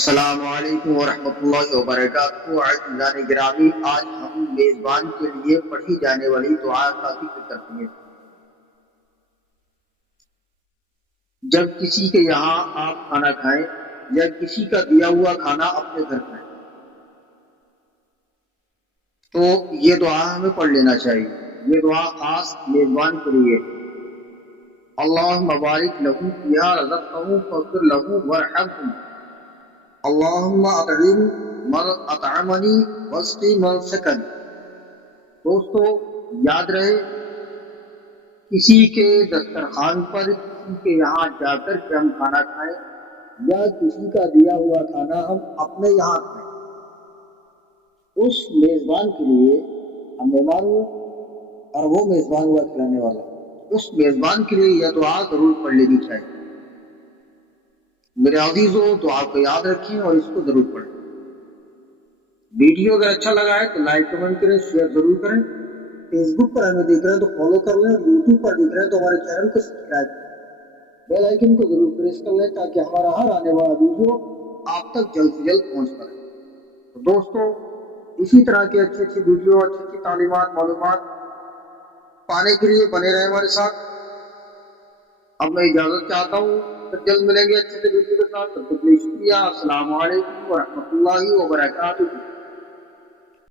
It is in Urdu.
السلام علیکم ورحمۃ اللہ وبرکاتہ۔ عزیزان گرامی، آج ہم میزبان کے لیے پڑھی جانے والی دعا کا ذکر کرتے ہیں۔ جب کسی کے یہاں آپ کھانا کھائیں یا کسی کا دیا ہوا کھانا اپنے گھر کھائیں تو یہ دعا ہمیں پڑھ لینا چاہیے۔ یہ دعا خاص میزبان کے لیے۔ اللہم بارک لہو فیہا رزقتہو فاغفر لہو وارحمہ، اللہم اطعم من اطعمنی واسقی من سقانی۔ دوستو، یاد رہے، کسی کے دسترخوان پر، کسی کے یہاں جا کر کے ہم کھانا کھائیں یا کسی کا دیا ہوا کھانا ہم اپنے یہاں کھائیں، اس میزبان کے لیے، ہم مہمان ہوں اور وہ میزبان ہوا کھلانے والا، اس میزبان کے لیے یہ دعا ضرور پڑھ لینی چاہیے۔ میرے عزیزوں، دعا کو یاد رکھیں اور اس کو ضرور پڑھیں۔ ویڈیو اگر اچھا لگا ہے تو لائک کمنٹ کریں، شیئر ضرور کریں۔ فیس بک پر ہمیں دیکھ رہے ہیں تو فالو کر لیں، اور یوٹیوب پر دیکھ رہے ہیں تو ہمارے چینل کو سبسکرائب کریں، بیل آئیکن کو ضرور پریس کر لیں تاکہ ہمارا ہر آنے والا ویڈیو آپ تک جلد سے جلد پہنچ پائے۔ تو دوستو، اسی طرح کے اچھی اچھی ویڈیو، اچھی اچھی تعلیمات، معلومات پانے کے لیے بنے رہے ہمارے ساتھ۔ اب میں اجازت چاہتا ہوں، پھر جلد ملیں گے اچھے سے ویڈیو کے ساتھ۔ تب تک کے لیے شکریہ۔ السلام علیکم ورحمۃ اللہ وبرکاتہ۔